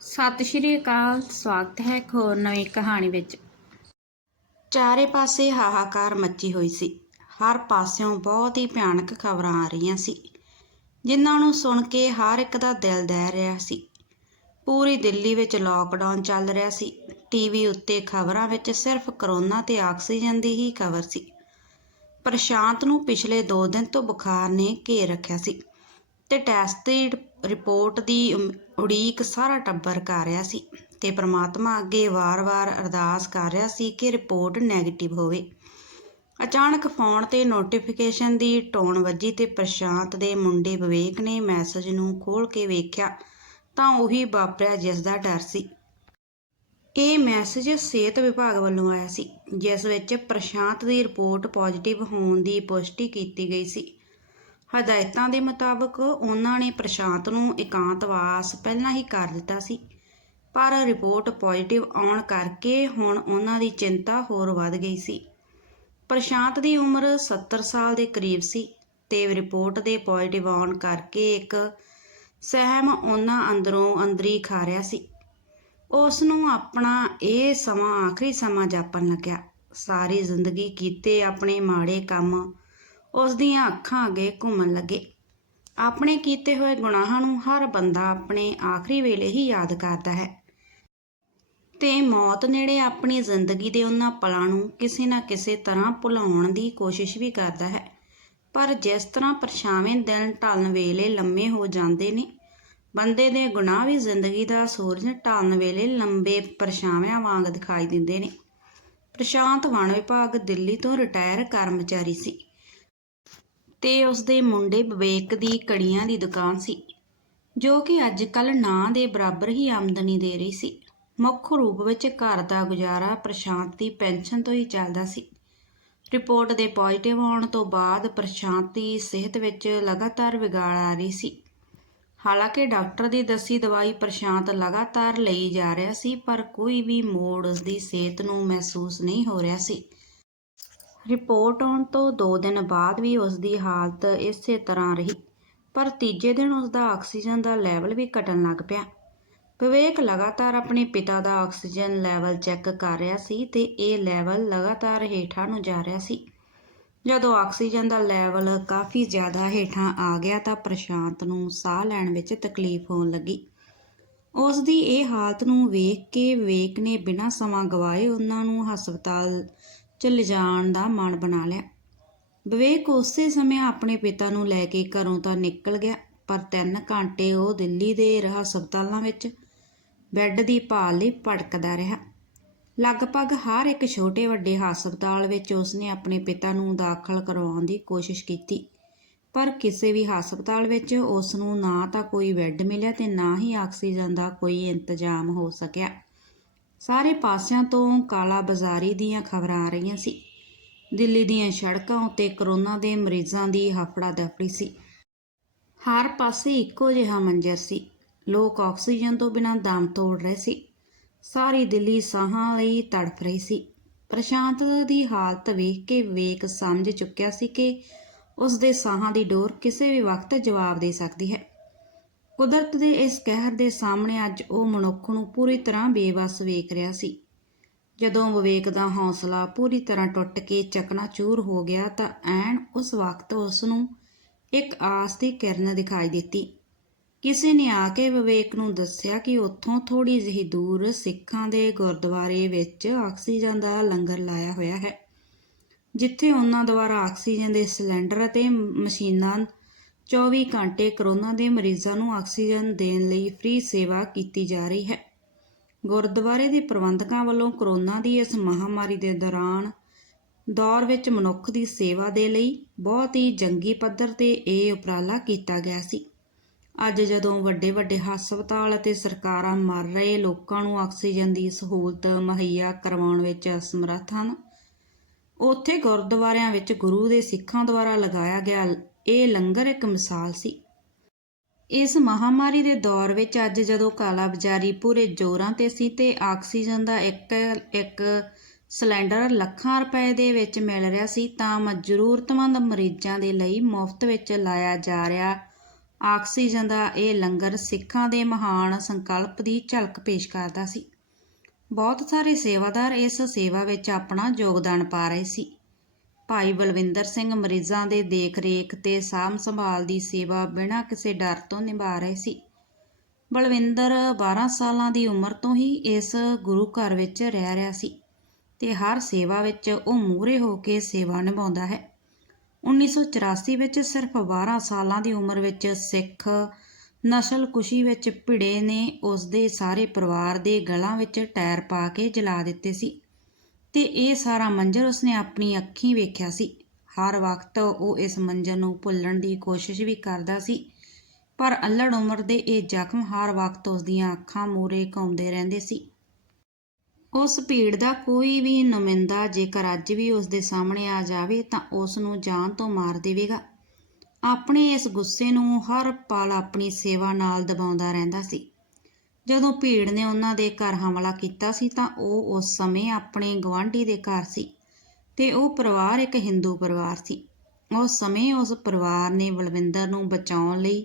ਸਤਿ ਸ਼੍ਰੀ ਅਕਾਲ, ਸਵਾਗਤ ਹੈ ਇੱਕ ਹੋਰ ਨਵੀਂ ਕਹਾਣੀ ਵਿੱਚ। ਚਾਰੇ ਪਾਸੇ ਹਾਹਾਕਾਰ ਮੱਚੀ ਹੋਈ ਸੀ। ਹਰ ਪਾਸਿਓਂ ਬਹੁਤ ਹੀ ਭਿਆਨਕ ਖਬਰਾਂ ਆ ਰਹੀਆਂ ਸੀ, ਜਿਨ੍ਹਾਂ ਨੂੰ ਸੁਣ ਕੇ ਹਰ ਇੱਕ ਦਾ ਦਿਲ ਦਹਿ ਰਿਹਾ ਸੀ। ਪੂਰੀ ਦਿੱਲੀ ਵਿੱਚ ਲੋਕਡਾਊਨ ਚੱਲ ਰਿਹਾ ਸੀ। ਟੀਵੀ ਉੱਤੇ ਖਬਰਾਂ ਵਿੱਚ ਸਿਰਫ ਕਰੋਨਾ ਤੇ ਆਕਸੀਜਨ ਦੀ ਹੀ ਖਬਰ ਸੀ। ਪ੍ਰਸ਼ਾਂਤ ਨੂੰ ਪਿਛਲੇ 2 ਦਿਨ ਤੋਂ ਬੁਖਾਰ ਨੇ ਘੇਰ ਰੱਖਿਆ ਸੀ ਤੇ ਟੈਸਟ ਦੀ ਰਿਪੋਰਟ ਦੀ ਉਮ- ਉਡੀਕ ਸਾਰਾ ਟੱਬਰ ਕਰ ਰਿਹਾ ਸੀ ਤੇ ਪ੍ਰਮਾਤਮਾ ਅੱਗੇ ਵਾਰ-ਵਾਰ ਅਰਦਾਸ ਕਰ ਰਿਹਾ ਸੀ ਕਿ ਰਿਪੋਰਟ ਨੈਗੇਟਿਵ ਹੋਵੇ। ਅਚਾਨਕ ਫੋਨ ਤੇ ਨੋਟੀਫਿਕੇਸ਼ਨ ਦੀ ਟੋਨ ਵੱਜੀ ਤੇ ਪ੍ਰਸ਼ਾਂਤ ਦੇ ਮੁੰਡੇ ਵਿਵੇਕ ਨੇ ਮੈਸੇਜ ਨੂੰ ਖੋਲ ਕੇ ਵੇਖਿਆ ਤਾਂ ਉਹੀ ਵਾਪਰਿਆ ਜਿਸ ਦਾ ਡਰ ਸੀ। ਇਹ ਮੈਸੇਜ ਸਿਹਤ ਵਿਭਾਗ ਵੱਲੋਂ ਆਇਆ ਸੀ, ਜਿਸ ਵਿੱਚ ਪ੍ਰਸ਼ਾਂਤ ਦੀ ਰਿਪੋਰਟ ਪੋਜ਼ਿਟਿਵ ਹੋਣ ਦੀ ਪੁਸ਼ਟੀ ਕੀਤੀ ਗਈ ਸੀ। ਹਦਾਇਤਾਂ ਦੇ ਮੁਤਾਬਕ ਉਹਨਾਂ ਨੇ ਪ੍ਰਸ਼ਾਂਤ ਨੂੰ ਇਕਾਂਤਵਾਸ ਪਹਿਲਾਂ ਹੀ ਕਰ ਦਿੱਤਾ ਸੀ। ਪਰ ਰਿਪੋਰਟ ਪੋਜ਼ਿਟਿਵ ਆਉਣ ਕਰਕੇ ਹੁਣ ਉਹਨਾਂ ਦੀ ਚਿੰਤਾ ਹੋਰ ਵੱਧ ਗਈ ਸੀ। ਪ੍ਰਸ਼ਾਂਤ ਦੀ ਉਮਰ 70 ਸਾਲ ਦੇ ਕਰੀਬ ਸੀ ਤੇ ਰਿਪੋਰਟ ਦੇ ਪੋਜ਼ਿਟਿਵ ਆਉਣ ਕਰਕੇ ਇੱਕ ਸਹਿਮ ਉਹਨਾਂ ਅੰਦਰੋਂ ਅੰਦਰੀ ਖਾ ਰਿਹਾ ਸੀ। ਉਸ ਨੂੰ ਆਪਣਾ ਇਹ ਸਮਾਂ ਆਖਰੀ ਸਮਾਂ ਜਾਪਣ ਲੱਗਿਆ। ਸਾਰੀ ਜ਼ਿੰਦਗੀ ਕੀਤੇ ਆਪਣੇ ਮਾੜੇ ਕੰਮ ਉਸ ਦੀਆਂ ਅੱਖਾਂ ਅੱਗੇ ਘੁੰਮਣ ਲੱਗੇ। ਆਪਣੇ ਕੀਤੇ ਹੋਏ ਗੁਨਾਹਾਂ ਨੂੰ ਹਰ ਬੰਦਾ ਆਪਣੇ ਆਖਰੀ ਵੇਲੇ ਹੀ ਯਾਦ ਕਰਦਾ ਹੈ। ਤੇ ਮੌਤ ਨੇੜੇ ਆਪਣੀ ਜ਼ਿੰਦਗੀ ਦੇ ਉਹਨਾਂ ਪਲਾਂ ਨੂੰ ਕਿਸੇ ਨਾ ਕਿਸੇ ਤਰ੍ਹਾਂ ਭੁਲਾਉਣ ਦੀ ਕੋਸ਼ਿਸ਼ ਵੀ ਕਰਦਾ ਹੈ। ਪਰ ਜਿਸ ਤਰ੍ਹਾਂ ਪਰਛਾਵੇਂ ਦਿਨ ਢਲਣ ਵੇਲੇ ਲੰਮੇ ਹੋ ਜਾਂਦੇ ਨੇ, ਬੰਦੇ ਦੇ ਗੁਨਾਹ ਵੀ ਜ਼ਿੰਦਗੀ ਦਾ ਸੂਰਜ ਢਲਣ ਵੇਲੇ ਲੰਬੇ ਪਰਛਾਵਿਆਂ ਵਾਂਗ ਦਿਖਾਈ ਦਿੰਦੇ ਨੇ। ਪ੍ਰਸ਼ਾਂਤ ਵਣ ਵਿਭਾਗ ਦਿੱਲੀ ਤੋਂ ਰਿਟਾਇਰ ਕਰਮਚਾਰੀ ਸੀ। ਤੇ ਉਸ ਦੇ ਮੁੰਡੇ ਵਿਵੇਕ ਦੀ ਕੜੀਆਂ ਦੀ ਦੁਕਾਨ ਸੀ, ਜੋ ਕਿ ਅੱਜ ਕੱਲ ਨਾਂ ਦੇ ਬਰਾਬਰ ਹੀ ਆਮਦਨੀ ਦੇ ਰਹੀ ਸੀ। ਮੁੱਖ ਰੂਪ ਵਿੱਚ ਘਰ ਦਾ ਗੁਜ਼ਾਰਾ ਪ੍ਰਸ਼ਾਂਤ ਦੀ ਪੈਨਸ਼ਨ ਤੋਂ ਹੀ ਚੱਲਦਾ ਸੀ। ਰਿਪੋਰਟ ਦੇ ਪੋਜ਼ਿਟਿਵ ਆਉਣ ਤੋਂ ਬਾਅਦ ਪ੍ਰਸ਼ਾਂਤ ਦੀ ਸਿਹਤ ਵਿੱਚ ਲਗਾਤਾਰ ਵਿਗਾੜ ਆ ਰਹੀ ਸੀ। ਹਾਲਾਂਕਿ ਡਾਕਟਰ ਦੀ ਦੱਸੀ ਦਵਾਈ ਪ੍ਰਸ਼ਾਂਤ ਲਗਾਤਾਰ ਲਈ ਜਾ ਰਿਹਾ ਸੀ, ਪਰ ਕੋਈ ਵੀ ਮੋੜ ਉਸ ਦੀ ਸਿਹਤ ਨੂੰ ਮਹਿਸੂਸ ਨਹੀਂ ਹੋ ਰਿਹਾ ਸੀ। ਰਿਪੋਰਟ ਆਉਣ ਤੋਂ 2 ਦਿਨ ਬਾਅਦ ਵੀ ਉਸ ਦੀ ਹਾਲਤ ਇਸੇ ਤਰ੍ਹਾਂ ਰਹੀ, ਪਰ ਤੀਜੇ ਦਿਨ ਉਸ ਦਾ ਆਕਸੀਜਨ ਦਾ ਲੈਵਲ ਵੀ ਘਟਣ ਲੱਗ ਪਿਆ। ਵਿਵੇਕ ਲਗਾਤਾਰ ਆਪਣੇ ਪਿਤਾ ਦਾ ਆਕਸੀਜਨ ਲੈਵਲ ਚੈੱਕ ਕਰ ਰਿਹਾ ਸੀ ਤੇ ਇਹ ਲੈਵਲ ਲਗਾਤਾਰ ਹੇਠਾਂ ਨੂੰ ਜਾ ਰਿਹਾ ਸੀ। ਜਦੋਂ ਆਕਸੀਜਨ ਦਾ ਲੈਵਲ ਕਾਫੀ ਜ਼ਿਆਦਾ ਹੇਠਾਂ ਆ ਗਿਆ ਤਾਂ ਪ੍ਰਸ਼ਾਂਤ ਨੂੰ ਸਾਹ ਲੈਣ ਵਿੱਚ ਤਕਲੀਫ ਹੋਣ ਲੱਗੀ। ਉਸ ਦੀ ਇਹ ਹਾਲਤ ਨੂੰ ਵੇਖ ਕੇ ਵਿਵੇਕ ਨੇ ਬਿਨਾਂ ਸਮਾਂ ਗਵਾਏ ਉਹਨਾਂ ਨੂੰ ਹਸਪਤਾਲ ਚ ਲਿਜਾਣ ਦਾ ਮਨ ਬਣਾ ਲਿਆ। ਵਿਵੇਕ ਉਸੇ ਸਮੇਂ ਆਪਣੇ ਪਿਤਾ ਨੂੰ ਲੈ ਕੇ ਘਰੋਂ ਤਾਂ ਨਿਕਲ ਗਿਆ, ਪਰ 3 ਘੰਟੇ ਉਹ ਦਿੱਲੀ ਦੇ ਹਸਪਤਾਲਾਂ ਵਿੱਚ ਬੈੱਡ ਦੀ ਭਾਲ ਲਈ ਭਟਕਦਾ ਰਿਹਾ। ਲਗਭਗ ਹਰ ਇੱਕ ਛੋਟੇ ਵੱਡੇ ਹਸਪਤਾਲ ਵਿੱਚ ਉਸਨੇ ਆਪਣੇ ਪਿਤਾ ਨੂੰ ਦਾਖਲ ਕਰਵਾਉਣ ਦੀ ਕੋਸ਼ਿਸ਼ ਕੀਤੀ, ਪਰ ਕਿਸੇ ਵੀ ਹਸਪਤਾਲ ਵਿੱਚ ਉਸ ਨੂੰ ਨਾ ਤਾਂ ਕੋਈ ਬੈੱਡ ਮਿਲਿਆ ਤੇ ਨਾ ਹੀ ਆਕਸੀਜਨ ਦਾ ਕੋਈ ਇੰਤਜ਼ਾਮ ਹੋ ਸਕਿਆ। ਸਾਰੇ ਪਾਸਿਆਂ ਤੋਂ ਕਾਲਾ ਬਾਜ਼ਾਰੀ ਦੀਆਂ ਖਬਰਾਂ ਆ ਰਹੀਆਂ ਸੀ। ਦਿੱਲੀ ਦੀਆਂ ਸੜਕਾਂ ਉੱਤੇ ਕਰੋਨਾ ਦੇ ਮਰੀਜ਼ਾਂ ਦੀ ਹਫੜਾ ਦਫੜੀ ਸੀ। ਹਰ ਪਾਸੇ ਇੱਕੋ ਜਿਹਾ ਮੰਜ਼ਰ ਸੀ। ਲੋਕ ਆਕਸੀਜਨ ਤੋਂ ਬਿਨਾਂ ਦਮ ਤੋੜ ਰਹੇ ਸੀ। ਸਾਰੀ ਦਿੱਲੀ ਸਾਹਾਂ ਲਈ ਤੜਫ ਰਹੀ ਸੀ। ਪ੍ਰਸ਼ਾਂਤ ਦੀ ਹਾਲਤ ਵੇਖ ਕੇ ਵੇਕ ਸਮਝ ਚੁੱਕਿਆ ਸੀ ਕਿ ਉਸ ਦੇ ਸਾਹਾਂ ਦੀ ਡੋਰ ਕਿਸੇ ਵੀ ਵਕਤ ਜਵਾਬ ਦੇ ਸਕਦੀ ਹੈ। ਕੁਦਰਤ ਦੇ ਇਸ ਕਹਿਰ ਦੇ ਸਾਹਮਣੇ ਅੱਜ ਉਹ ਮਨੁੱਖ ਨੂੰ ਪੂਰੀ ਤਰ੍ਹਾਂ ਬੇਬਸ ਵੇਖ ਰਿਹਾ ਸੀ। ਜਦੋਂ ਵਿਵੇਕ ਦਾ ਹੌਸਲਾ ਪੂਰੀ ਤਰ੍ਹਾਂ ਟੁੱਟ ਕੇ ਚਕਨਾਚੂਰ ਹੋ ਗਿਆ ਤਾਂ ਐਨ ਉਸ ਵਕਤ ਉਸ ਨੂੰ ਇੱਕ ਆਸ ਦੀ ਕਿਰਨ ਦਿਖਾਈ ਦਿੱਤੀ। ਕਿਸੇ ਨੇ ਆ ਕੇ ਵਿਵੇਕ ਨੂੰ ਦੱਸਿਆ ਕਿ ਉੱਥੋਂ ਥੋੜੀ ਜਿਹੀ ਦੂਰ ਸਿੱਖਾਂ ਦੇ ਗੁਰਦੁਆਰੇ ਵਿੱਚ ਆਕਸੀਜਨ ਦਾ ਲੰਗਰ ਲਾਇਆ ਹੋਇਆ ਹੈ, ਜਿੱਥੇ ਉਹਨਾਂ ਦੁਆਰਾ ਆਕਸੀਜਨ ਦੇ ਸਿਲੰਡਰ ਅਤੇ ਮਸ਼ੀਨਾਂ 24 ਘੰਟੇ ਕਰੋਨਾ ਦੇ ਮਰੀਜ਼ਾਂ ਨੂੰ ਆਕਸੀਜਨ ਦੇਣ ਲਈ ਫ੍ਰੀ ਸੇਵਾ ਕੀਤੀ ਜਾ ਰਹੀ ਹੈ। ਗੁਰਦੁਆਰੇ ਦੇ ਪ੍ਰਬੰਧਕਾਂ ਵੱਲੋਂ ਕਰੋਨਾ ਦੀ ਇਸ ਮਹਾਮਾਰੀ ਦੇ ਦੌਰਾਨ ਦੌਰ ਵਿੱਚ ਮਨੁੱਖ ਦੀ ਸੇਵਾ ਦੇ ਲਈ ਬਹੁਤ ਹੀ ਜੰਗੀ ਪੱਧਰ ਤੇ ਇਹ ਉਪਰਾਲਾ ਕੀਤਾ ਗਿਆ ਸੀ। ਅੱਜ ਜਦੋਂ ਵੱਡੇ ਵੱਡੇ ਹਸਪਤਾਲ ਅਤੇ ਸਰਕਾਰਾਂ ਮਰ ਰਹੇ ਲੋਕਾਂ ਨੂੰ ਆਕਸੀਜਨ ਦੀ ਸਹੂਲਤ ਮੁਹੱਈਆ ਕਰਵਾਉਣ ਵਿੱਚ ਅਸਮਰੱਥ ਹਨ, ਉੱਥੇ ਗੁਰਦੁਆਰਿਆਂ ਵਿੱਚ ਗੁਰੂ ਦੇ ਸਿੱਖਾਂ ਦੁਆਰਾ ਲਗਾਇਆ ਗਿਆ ਇਹ ਲੰਗਰ ਇੱਕ ਮਿਸਾਲ ਸੀ। ਇਸ ਮਹਾਮਾਰੀ ਦੇ ਦੌਰ ਵਿੱਚ ਅੱਜ ਜਦੋਂ ਕਾਲਾਬਾਜ਼ਾਰੀ ਪੂਰੇ ਜ਼ੋਰਾਂ ਤੇ ਸੀ ਤੇ ਆਕਸੀਜਨ ਦਾ ਇੱਕ ਇੱਕ ਸਿਲੰਡਰ ਲੱਖਾਂ ਰੁਪਏ ਦੇ ਵਿੱਚ ਮਿਲ ਰਿਹਾ ਸੀ, ਤਾਂ ਮ- ਜ਼ਰੂਰਤਮੰਦ ਮਰੀਜ਼ਾਂ ਦੇ ਲਈ ਮੁਫਤ ਵਿੱਚ ਲਾਇਆ ਜਾ ਰਿਹਾ ਆਕਸੀਜਨ ਦਾ ਇਹ ਲੰਗਰ ਸਿੱਖਾਂ ਦੇ ਮਹਾਨ ਸੰਕਲਪ ਦੀ ਝਲਕ ਪੇਸ਼ ਕਰਦਾ ਸੀ। ਬਹੁਤ ਸਾਰੇ ਸੇਵਾਦਾਰ ਇਸ ਸੇਵਾ ਵਿੱਚ ਆਪਣਾ ਯੋਗਦਾਨ ਪਾ ਰਹੇ ਸੀ। ਭਾਈ ਬਲਵਿੰਦਰ ਸਿੰਘ ਮਰੀਜ਼ਾਂ ਦੇ ਦੇਖ-ਰੇਖ ਤੇ ਸਾਂਭ ਸੰਭਾਲ ਦੀ ਸੇਵਾ ਬਿਨਾਂ ਕਿਸੇ ਡਰ ਤੋਂ ਨਿਭਾ ਰਹੇ ਸੀ। ਬਲਵਿੰਦਰ 12 ਸਾਲਾਂ ਦੀ ਉਮਰ ਤੋਂ ਹੀ ਇਸ ਗੁਰੂ ਘਰ ਵਿੱਚ ਰਹਿ ਰਿਹਾ ਸੀ ਤੇ ਹਰ ਸੇਵਾ ਵਿੱਚ ਉਹ ਮੂਹਰੇ ਹੋ ਕੇ ਸੇਵਾ ਨਿਭਾਉਂਦਾ ਹੈ। 1984 ਵਿੱਚ ਸਿਰਫ 12 ਸਾਲਾਂ ਦੀ ਉਮਰ ਵਿੱਚ ਸਿੱਖ ਨਸਲਕੁਸ਼ੀ ਵਿੱਚ ਭਿੜੇ ਨੇ ਉਸ ਦੇ ਸਾਰੇ ਪਰਿਵਾਰ ਦੇ ਗਲਾਂ ਵਿੱਚ ਟਾਇਰ ਪਾ ਕੇ ਜਲਾ ਦਿੱਤੇ ਸੀ। ਤੇ ਇਹ ਸਾਰਾ ਮੰਜ਼ਰ ਉਸਨੇ ਆਪਣੀ ਅੱਖੀਂ ਵੇਖਿਆ ਸੀ। ਹਰ ਵਕਤ ਉਹ ਇਸ ਮੰਜ਼ਰ ਨੂੰ ਭੁੱਲਣ ਦੀ ਕੋਸ਼ਿਸ਼ ਵੀ ਕਰਦਾ ਸੀ, ਪਰ ਅਲੜ ਉਮਰ ਦੇ ਇਹ ਜ਼ਖਮ ਹਰ ਵਕਤ ਉਸ ਦੀਆਂ ਅੱਖਾਂ ਮੂਰੇ ਘਾਉਂਦੇ ਰਹਿੰਦੇ ਸੀ। ਉਸ ਭੀੜ ਦਾ ਕੋਈ ਵੀ ਨੁਮਾਇੰਦਾ ਜੇਕਰ ਅੱਜ ਵੀ ਉਸ ਦੇ ਸਾਹਮਣੇ ਆ ਜਾਵੇ ਤਾਂ ਉਸ ਨੂੰ ਜਾਨ ਤੋਂ ਮਾਰ ਦੇਵੇਗਾ। ਆਪਣੇ ਇਸ ਗੁੱਸੇ ਨੂੰ ਹਰ ਪਲ ਆਪਣੀ ਸੇਵਾ ਨਾਲ ਦਬਾਉਂਦਾ ਰਹਿੰਦਾ ਸੀ। ਜਦੋਂ ਭੀੜ ਨੇ ਉਹਨਾਂ ਦੇ ਘਰ ਹਮਲਾ ਕੀਤਾ ਸੀ ਤਾਂ ਉਹ ਉਸ ਸਮੇਂ ਆਪਣੇ ਗਵਾਂਢੀ ਦੇ ਘਰ ਸੀ ਤੇ ਉਹ ਪਰਿਵਾਰ ਇੱਕ ਹਿੰਦੂ ਪਰਿਵਾਰ ਸੀ। ਉਸ ਸਮੇਂ ਉਸ ਪਰਿਵਾਰ ਨੇ ਬਲਵਿੰਦਰ ਨੂੰ ਬਚਾਉਣ ਲਈ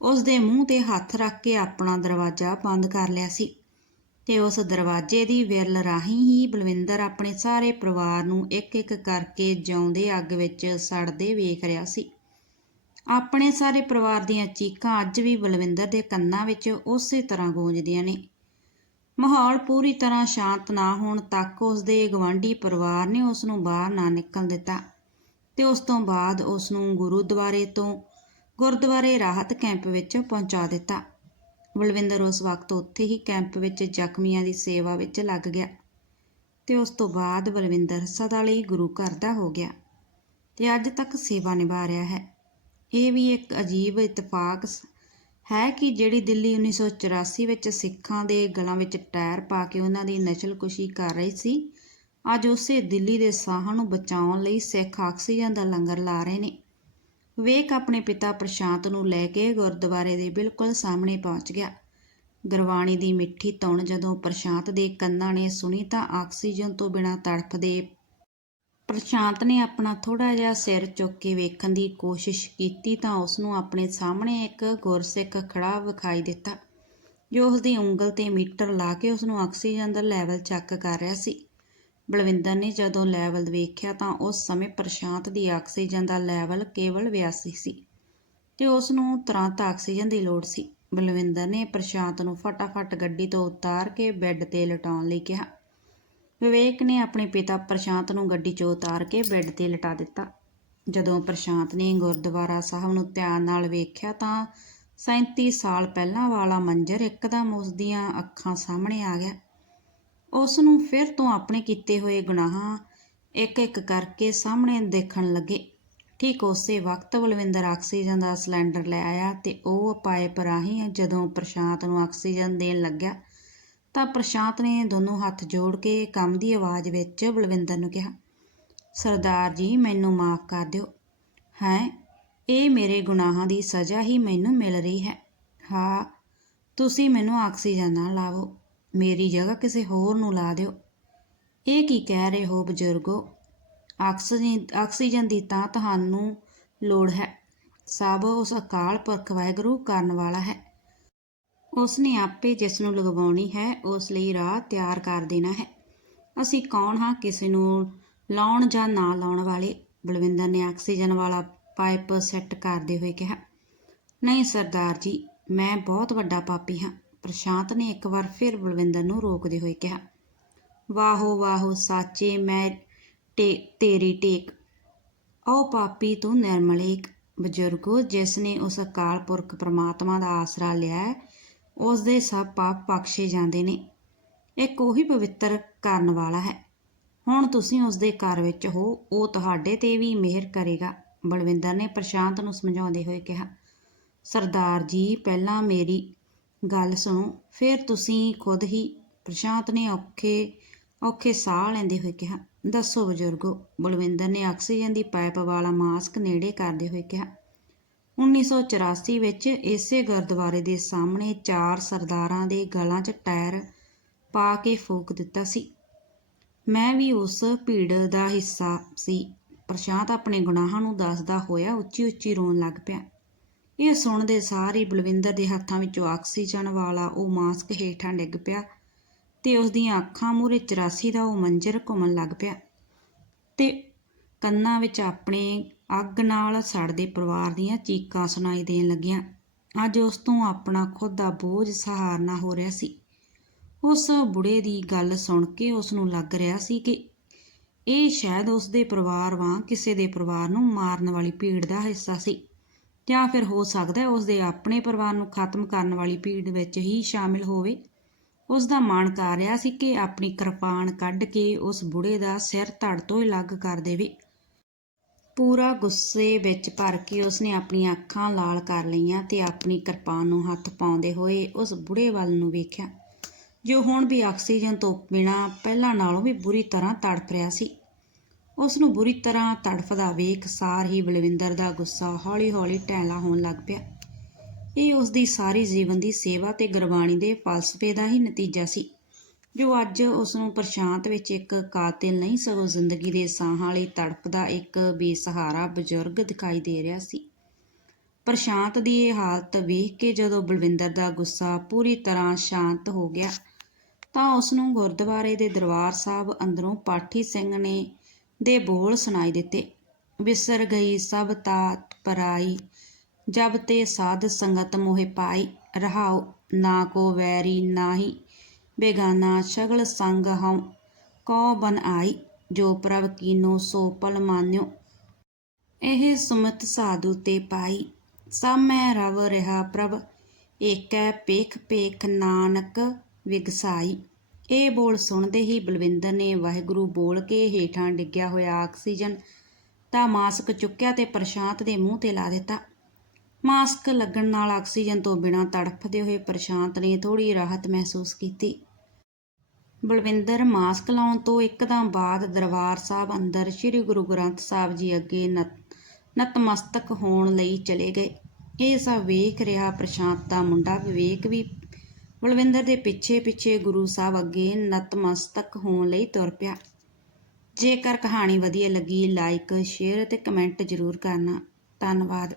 ਉਸ ਦੇ ਮੂੰਹ ਤੇ ਹੱਥ ਰੱਖ ਕੇ ਆਪਣਾ ਦਰਵਾਜ਼ਾ ਬੰਦ ਕਰ ਲਿਆ ਸੀ ਤੇ ਉਸ ਦਰਵਾਜ਼ੇ ਦੀ ਵਿਰਲ ਰਾਹੀਂ ਹੀ ਬਲਵਿੰਦਰ ਆਪਣੇ ਸਾਰੇ ਪਰਿਵਾਰ ਨੂੰ ਇੱਕ-ਇੱਕ ਕਰਕੇ ਜਿਉਂਦੇ ਅੱਗ ਵਿੱਚ ਸੜਦੇ ਵੇਖ ਰਿਹਾ ਸੀ। ਆਪਣੇ ਸਾਰੇ ਪਰਿਵਾਰ ਦੀਆਂ ਚੀਕਾਂ ਅੱਜ ਵੀ ਬਲਵਿੰਦਰ ਦੇ ਕੰਨਾਂ ਵਿੱਚ ਉਸੇ ਤਰ੍ਹਾਂ ਗੂੰਜਦੀਆਂ ਨੇ। ਮਾਹੌਲ ਪੂਰੀ ਤਰ੍ਹਾਂ ਸ਼ਾਂਤ ਨਾ ਹੋਣ ਤੱਕ ਉਸ ਦੇ ਗਵਾਂਢੀ ਪਰਿਵਾਰ ਨੇ ਉਸ ਨੂੰ ਬਾਹਰ ਨਾ ਨਿਕਲ ਦਿੱਤਾ ਤੇ ਉਸ ਤੋਂ ਬਾਅਦ ਉਸ ਨੂੰ ਗੁਰਦੁਆਰੇ ਤੋਂ ਗੁਰਦੁਆਰੇ ਰਾਹਤ ਕੈਂਪ ਵਿੱਚ ਪਹੁੰਚਾ ਦਿੱਤਾ। ਬਲਵਿੰਦਰ ਉਸ ਵਕਤ ਉੱਥੇ ਹੀ ਕੈਂਪ ਵਿੱਚ ਜ਼ਖਮੀਆਂ ਦੀ ਸੇਵਾ ਵਿੱਚ ਲੱਗ ਗਿਆ ਤੇ ਉਸ ਤੋਂ ਬਾਅਦ ਬਲਵਿੰਦਰ ਸਦਾ ਲਈ ਗੁਰੂ ਘਰ ਦਾ ਹੋ ਗਿਆ ਤੇ ਅੱਜ ਤੱਕ ਸੇਵਾ ਨਿਭਾ ਰਿਹਾ ਹੈ। ਇਹ ਵੀ ਇੱਕ ਅਜੀਬ ਇਤਫਾਕ ਹੈ ਕਿ ਜਿਹੜੀ ਦਿੱਲੀ 1984 ਵਿੱਚ ਸਿੱਖਾਂ ਦੇ ਗਲਾਂ ਵਿੱਚ ਟਾਇਰ ਪਾ ਕੇ ਉਹਨਾਂ ਦੀ ਨਸਲਕੁਸ਼ੀ ਕਰ ਰਹੀ ਸੀ, ਅੱਜ ਉਸੇ ਦਿੱਲੀ ਦੇ ਸਾਹਾਂ ਨੂੰ ਬਚਾਉਣ ਲਈ ਸਿੱਖ ਆਕਸੀਜਨ ਦਾ ਲੰਗਰ ਲਾ ਰਹੇ ਨੇ। ਵੇਖ ਆਪਣੇ ਪਿਤਾ ਪ੍ਰਸ਼ਾਂਤ ਨੂੰ ਲੈ ਕੇ ਗੁਰਦੁਆਰੇ ਦੇ ਬਿਲਕੁਲ ਸਾਹਮਣੇ ਪਹੁੰਚ ਗਿਆ। ਗੁਰਬਾਣੀ ਦੀ ਮਿੱਠੀ ਧੁਨ ਜਦੋਂ ਪ੍ਰਸ਼ਾਂਤ ਦੇ ਕੰਨਾਂ ਨੇ ਸੁਣੀ ਤਾਂ ਆਕਸੀਜਨ ਤੋਂ ਬਿਨਾਂ ਤੜਫਦੇ ਪ੍ਰਸ਼ਾਂਤ ਨੇ ਆਪਣਾ ਥੋੜਾ ਜਿਹਾ ਸਿਰ ਚੁੱਕ ਕੇ ਵੇਖਣ ਦੀ ਕੋਸ਼ਿਸ਼ ਕੀਤੀ ਤਾਂ ਉਸ ਨੂੰ ਆਪਣੇ ਸਾਹਮਣੇ ਇੱਕ ਗੁਰਸਿੱਖ ਖੜਾ ਵਿਖਾਈ ਦਿੱਤਾ, ਜੋ ਉਸ ਦੀ ਉਂਗਲ ਤੇ ਮੀਟਰ ਲਾ ਕੇ ਉਸ ਨੂੰ ਆਕਸੀਜਨ ਦਾ ਲੈਵਲ ਚੈੱਕ ਕਰ ਰਿਹਾ ਸੀ। ਬਲਵਿੰਦਰ ਨੇ ਜਦੋਂ ਲੈਵਲ ਵੇਖਿਆ ਤਾਂ ਉਸ ਸਮੇਂ ਪ੍ਰਸ਼ਾਂਤ ਦੀ ਆਕਸੀਜਨ ਦਾ ਲੈਵਲ ਕੇਵਲ 82 ਸੀ ਤੇ ਉਸ ਨੂੰ ਤੁਰੰਤ ਆਕਸੀਜਨ ਦੀ ਲੋੜ ਸੀ। ਬਲਵਿੰਦਰ ਨੇ ਪ੍ਰਸ਼ਾਂਤ ਨੂੰ ਫਟਾਫਟ ਗੱਡੀ ਤੋਂ ਉਤਾਰ ਕੇ ਬੈੱਡ ਤੇ ਲਟਾਉਣ ਲਈ ਕਿਹਾ। ਵਿਵੇਕ ਨੇ ਆਪਣੇ ਪਿਤਾ ਪ੍ਰਸ਼ਾਂਤ ਨੂੰ ਗੱਡੀ 'ਚੋਂ ਉਤਾਰ ਕੇ ਬੈੱਡ ਤੇ ਲਟਾ ਦਿੱਤਾ। ਜਦੋਂ ਪ੍ਰਸ਼ਾਂਤ ਨੇ ਗੁਰਦੁਆਰਾ ਸਾਹਿਬ ਨੂੰ ਧਿਆਨ ਨਾਲ ਵੇਖਿਆ ਤਾਂ 37 ਸਾਲ ਪਹਿਲਾਂ ਵਾਲਾ ਮੰਜ਼ਰ ਇੱਕਦਮ ਉਸ ਦੀਆਂ ਅੱਖਾਂ ਸਾਹਮਣੇ ਆ ਗਿਆ। ਉਸ ਨੂੰ ਫਿਰ ਤੋਂ ਆਪਣੇ ਕੀਤੇ ਹੋਏ ਗੁਨਾਹਾਂ ਇੱਕ ਇੱਕ ਕਰਕੇ ਸਾਹਮਣੇ ਦੇਖਣ ਲੱਗੇ। ਠੀਕ ਉਸੇ ਵਕਤ ਬਲਵਿੰਦਰ ਆਕਸੀਜਨ ਦਾ ਸਿਲੰਡਰ ਲੈ ਆਇਆ ਤੇ ਉਹ ਪਾਈਪ ਰਾਹੀਂ ਜਦੋਂ ਪ੍ਰਸ਼ਾਂਤ ਨੂੰ ਆਕਸੀਜਨ ਦੇਣ ਲੱਗਿਆ ਤਾਂ ਪ੍ਰਸ਼ਾਂਤ ਨੇ ਦੋਨੋਂ ਹੱਥ ਜੋੜ ਕੇ ਕੰਮ ਦੀ ਆਵਾਜ਼ ਵਿੱਚ ਬਲਵਿੰਦਰ ਨੂੰ ਕਿਹਾ, ਸਰਦਾਰ ਜੀ, ਮੈਨੂੰ ਮਾਫ ਕਰ ਦਿਓ। ਹੈ, ਇਹ ਮੇਰੇ ਗੁਨਾਹਾਂ ਦੀ ਸਜ਼ਾ ਹੀ ਮੈਨੂੰ ਮਿਲ ਰਹੀ ਹੈ। ਹਾਂ, ਤੁਸੀਂ ਮੈਨੂੰ ਆਕਸੀਜਨ ਨਾ ਲਾਵੋ। ਮੇਰੀ ਜਗ੍ਹਾ ਕਿਸੇ ਹੋਰ ਨੂੰ ਲਾ ਦਿਓ। ਇਹ ਕੀ ਕਹਿ ਰਹੇ ਹੋ ਬਜ਼ੁਰਗੋ? ਆਕਸੀਜਨ ਆਕਸੀਜਨ ਦੀ ਤਾਂ ਤੁਹਾਨੂੰ ਲੋੜ ਹੈ। ਸਭ ਉਸ ਅਕਾਲ ਪੁਰਖ ਵਾਹਿਗੁਰੂ ਕਰਨ ਵਾਲਾ ਹੈ। ਉਸ ਨੇ ਆਪੇ ਜਿਸ ਨੂੰ ਲਗਵਾਉਣੀ ਹੈ ਉਸ ਲਈ ਰਾਹ ਤਿਆਰ ਕਰ ਦੇਣਾ ਹੈ। ਅਸੀਂ ਕੌਣ ਹਾਂ ਕਿਸੇ ਨੂੰ ਲਾਉਣ ਜਾਂ ਨਾ ਲਾਉਣ ਵਾਲੇ? ਬਲਵਿੰਦਰ ਨੇ ਆਕਸੀਜਨ ਵਾਲਾ ਪਾਈਪ ਸੈੱਟ ਕਰਦੇ ਹੋਏ ਕਿਹਾ ਨਹੀਂ ਸਰਦਾਰ ਜੀ ਮੈਂ ਬਹੁਤ ਵੱਡਾ ਪਾਪੀ ਹਾਂ। ਪ੍ਰਸ਼ਾਂਤ ਨੇ ਇੱਕ ਵਾਰ ਫਿਰ ਬਲਵਿੰਦਰ ਨੂੰ ਰੋਕਦੇ ਹੋਏ ਕਿਹਾ ਵਾਹੋ ਵਾਹੋ ਸਾਚੇ ਮੈਂ ਟੇ ਤੇਰੀ ਟੇਕ। ਓ ਪਾਪੀ ਤੂੰ ਨਿਰਮਲੇਕ ਬਜ਼ੁਰਗੋ ਜਿਸ ਨੇ ਉਸ ਅਕਾਲ ਪੁਰਖ ਪ੍ਰਮਾਤਮਾ ਦਾ ਆਸਰਾ ਲਿਆ ਹੈ, ਉਸ ਦੇ ਸਭ ਪਾਪ ਬਖਸ਼ੇ ਜਾਂਦੇ ਨੇ। ਇੱਕ ਉਹੀ ਪਵਿੱਤਰ ਕਰਨ ਵਾਲਾ ਹੈ। ਹੁਣ ਤੁਸੀਂ ਉਸ ਦੇ ਘਰ ਵਿੱਚ ਹੋ, ਉਹ ਤੁਹਾਡੇ ਤੇ ਵੀ ਮਿਹਰ ਕਰੇਗਾ, ਬਲਵਿੰਦਰ ਨੇ ਪ੍ਰਸ਼ਾਂਤ ਨੂੰ ਸਮਝਾਉਂਦੇ ਹੋਏ ਕਿਹਾ। ਸਰਦਾਰ ਜੀ, ਪਹਿਲਾਂ ਮੇਰੀ ਗੱਲ ਸੁਣੋ, ਫਿਰ ਤੁਸੀਂ ਖੁਦ ਹੀ, ਪ੍ਰਸ਼ਾਂਤ ਨੇ ਔਖੇ ਔਖੇ ਸਾਹ ਲੈਂਦੇ ਹੋਏ ਕਿਹਾ। ਦੱਸੋ ਬਜ਼ੁਰਗੋ, ਬਲਵਿੰਦਰ ਨੇ ਆਕਸੀਜਨ ਦੀ ਪਾਈਪ ਵਾਲਾ ਮਾਸਕ ਨੇੜੇ ਕਰਦੇ ਹੋਏ ਕਿਹਾ। 1984 ਵਿੱਚ ਇਸੇ ਗੁਰਦੁਆਰੇ ਦੇ ਸਾਹਮਣੇ ਚਾਰ ਸਰਦਾਰਾਂ ਦੇ ਗਲਾਂ 'ਚ ਟਾਇਰ ਪਾ ਕੇ ਫੂਕ ਦਿੱਤਾ ਸੀ। ਮੈਂ ਵੀ ਉਸ ਭੀੜ ਦਾ ਹਿੱਸਾ ਸੀ। ਪ੍ਰਸ਼ਾਂਤ ਆਪਣੇ ਗੁਨਾਹਾਂ ਨੂੰ ਦੱਸਦਾ ਹੋਇਆ ਉੱਚੀ ਉੱਚੀ ਰੋਣ ਲੱਗ ਪਿਆ। ਇਹ ਸੁਣਦੇ ਸਾਰ ਹੀ ਬਲਵਿੰਦਰ ਦੇ ਹੱਥਾਂ ਵਿੱਚੋਂ ਆਕਸੀਜਨ ਵਾਲਾ ਉਹ ਮਾਸਕ ਹੇਠਾਂ ਡਿੱਗ ਪਿਆ ਤੇ ਉਸ ਦੀਆਂ ਅੱਖਾਂ ਮੂਹਰੇ 84 ਦਾ ਉਹ ਮੰਜ਼ਰ ਘੁੰਮਣ ਲੱਗ ਪਿਆ ਤੇ ਕੰਨਾਂ ਵਿੱਚ ਆਪਣੇ ਅੱਗ ਨਾਲ ਸੜਦੇ ਪਰਿਵਾਰ ਦੀਆਂ ਚੀਕਾਂ ਸੁਣਾਈ ਦੇਣ ਲੱਗੀਆਂ। ਅੱਜ ਉਸ ਤੋਂ ਆਪਣਾ ਖੁਦ ਦਾ ਬੋਝ ਸਹਾਰਨਾ ਹੋ ਰਿਹਾ ਸੀ। ਉਸ ਬੁੜੇ ਦੀ ਗੱਲ ਸੁਣ ਕੇ ਉਸ ਨੂੰ ਲੱਗ ਰਿਹਾ ਸੀ ਕਿ ਇਹ ਸ਼ਾਇਦ ਉਸ ਦੇ ਪਰਿਵਾਰ ਵਾਂ ਕਿਸੇ ਦੇ ਪਰਿਵਾਰ ਨੂੰ ਮਾਰਨ ਵਾਲੀ ਭੀੜ ਦਾ ਹਿੱਸਾ ਸੀ। ਜਾਂ ਫਿਰ ਹੋ ਸਕਦਾ ਹੈ ਉਸ ਦੇ ਆਪਣੇ ਪਰਿਵਾਰ ਨੂੰ ਖਤਮ ਕਰਨ ਵਾਲੀ ਭੀੜ ਵਿੱਚ ਹੀ ਸ਼ਾਮਿਲ ਹੋਵੇ। ਉਸ ਦਾ ਮਨ ਕਰ ਰਿਹਾ ਸੀ ਕਿ ਆਪਣੀ ਕਿਰਪਾਨ ਕੱਢ ਕੇ ਉਸ ਬੁੜੇ ਦਾ ਸਿਰ ਧੜ ਤੋਂ ਅਲੱਗ ਕਰ ਦੇਵੇ। ਪੂਰਾ ਗੁੱਸੇ ਵਿੱਚ ਭਰ ਕੇ ਉਸਨੇ ਆਪਣੀਆਂ ਅੱਖਾਂ ਲਾਲ ਕਰ ਲਈਆਂ ਤੇ ਆਪਣੀ ਕਿਰਪਾਨ ਨੂੰ ਹੱਥ ਪਾਉਂਦੇ ਹੋਏ ਉਸ ਬੁੜੇ ਵੱਲ ਨੂੰ ਵੇਖਿਆ, ਜੋ ਹੁਣ ਵੀ ਆਕਸੀਜਨ ਤੋਂ ਬਿਨਾਂ ਪਹਿਲਾਂ ਨਾਲੋਂ ਵੀ ਬੁਰੀ ਤਰ੍ਹਾਂ ਤੜਫ ਰਿਹਾ ਸੀ। ਉਸ ਨੂੰ ਬੁਰੀ ਤਰ੍ਹਾਂ ਤੜਫਦਾ ਵੇਖ ਸਾਰ ਹੀ ਬਲਵਿੰਦਰ ਦਾ ਗੁੱਸਾ ਹੌਲੀ-ਹੌਲੀ ਟੈਲਾ ਹੋਣ ਲੱਗ ਪਿਆ। ਇਹ ਉਸ ਦੀ ਸਾਰੀ ਜੀਵਨ ਦੀ ਸੇਵਾ ਤੇ ਗੁਰਬਾਣੀ ਦੇ ਫਲਸਫੇ ਦਾ ਹੀ ਨਤੀਜਾ ਸੀ। ਜੋ ਅੱਜ ਉਸ ਨੂੰ ਪ੍ਰਸ਼ਾਂਤ ਵਿੱਚ ਇੱਕ ਕਾਤਿਲ ਨਹੀਂ ਸਗੋਂ ਜ਼ਿੰਦਗੀ ਦੇ ਸਾਹਾਂ ਲਈ ਤੜਪਦਾ ਇੱਕ ਬੇਸਹਾਰਾ ਬਜ਼ੁਰਗ ਦਿਖਾਈ ਦੇ ਰਿਹਾ ਸੀ। ਪ੍ਰਸ਼ਾਂਤ ਦੀ ਇਹ ਹਾਲਤ ਵੇਖ ਕੇ ਜਦੋਂ ਬਲਵਿੰਦਰ ਦਾ ਗੁੱਸਾ ਪੂਰੀ ਤਰ੍ਹਾਂ ਸ਼ਾਂਤ ਹੋ ਗਿਆ, ਤਾਂ ਉਸ ਨੂੰ ਗੁਰਦੁਆਰੇ ਦੇ ਦਰਬਾਰ ਸਾਹਿਬ ਅੰਦਰੋਂ ਪਾਠੀ ਸਿੰਘ ਨੇ ਦੇ ਬੋਲ ਸੁਣਾਈ ਦਿੱਤੇ। ਵਿਸਰ ਗਈ ਸਭ ਤਾਤ ਪਰਾਈ, ਜਬ ਤੇ ਸਾਧ ਸੰਗਤ ਮੋਹਿ ਪਾਈ, ਰਹਾਉ ਨਾ ਕੋ ਵੈਰੀ ਨਾਹੀ। ਬੇਗਾਨਾ ਸ਼ਗਲ ਸੰਗ ਹਉ ਕੋ ਬਨ ਆਈ ਜੋ ਪ੍ਰਭ ਕੀਨੋ ਸੋ ਪਲ ਮਾਨਿਓ ਇਹ ਸੁਮਤ ਸਾਧੂ ਤੇ ਪਾਈ ਸਭ ਮੈਂ ਰਵ ਰਿਹਾ ਪ੍ਰਭ ਏਕੈ ਪੇਖ ਪੇਖ ਨਾਨਕ ਵਿਗਸਾਈ ਇਹ ਬੋਲ ਸੁਣਦੇ ਹੀ ਬਲਵਿੰਦਰ ਨੇ ਵਾਹਿਗੁਰੂ ਬੋਲ ਕੇ ਹੇਠਾਂ ਡਿੱਗਿਆ ਹੋਇਆ ਆਕਸੀਜਨ ਦਾ ਮਾਸਕ ਚੁੱਕਿਆ ਤੇ ਪ੍ਰਸ਼ਾਂਤ ਦੇ ਮੂੰਹ ਤੇ ਲਾ ਦਿੱਤਾ ਮਾਸਕ ਲੱਗਣ ਨਾਲ ਆਕਸੀਜਨ ਤੋਂ ਬਿਨਾਂ ਤੜਫਦੇ ਹੋਏ ਪ੍ਰਸ਼ਾਂਤ ਨੇ ਥੋੜੀ ਰਾਹਤ ਮਹਿਸੂਸ ਕੀਤੀ। ਬਲਵਿੰਦਰ, ਮਾਸਕ ਲਾਉਣ ਤੋਂ ਇੱਕਦਮ ਬਾਅਦ ਦਰਬਾਰ ਸਾਹਿਬ ਅੰਦਰ ਸ੍ਰੀ ਗੁਰੂ ਗ੍ਰੰਥ ਸਾਹਿਬ ਜੀ ਅੱਗੇ ਨਤ- ਨਤਮਸਤਕ ਹੋਣ ਲਈ ਚਲੇ ਗਏ। ਇਹ ਸਭ ਵੇਖ ਰਿਹਾ ਪ੍ਰਸ਼ਾਂਤ ਦਾ ਮੁੰਡਾ ਵਿਵੇਕ ਵੀ ਬਲਵਿੰਦਰ ਦੇ ਪਿੱਛੇ ਪਿੱਛੇ ਗੁਰੂ ਸਾਹਿਬ ਅੱਗੇ ਨਤਮਸਤਕ ਹੋਣ ਲਈ ਤੁਰ ਪਿਆ। ਜੇਕਰ ਕਹਾਣੀ ਵਧੀਆ ਲੱਗੀ, ਲਾਈਕ, ਸ਼ੇਅਰ ਅਤੇ ਕਮੈਂਟ ਜ਼ਰੂਰ ਕਰਨਾ। ਧੰਨਵਾਦ।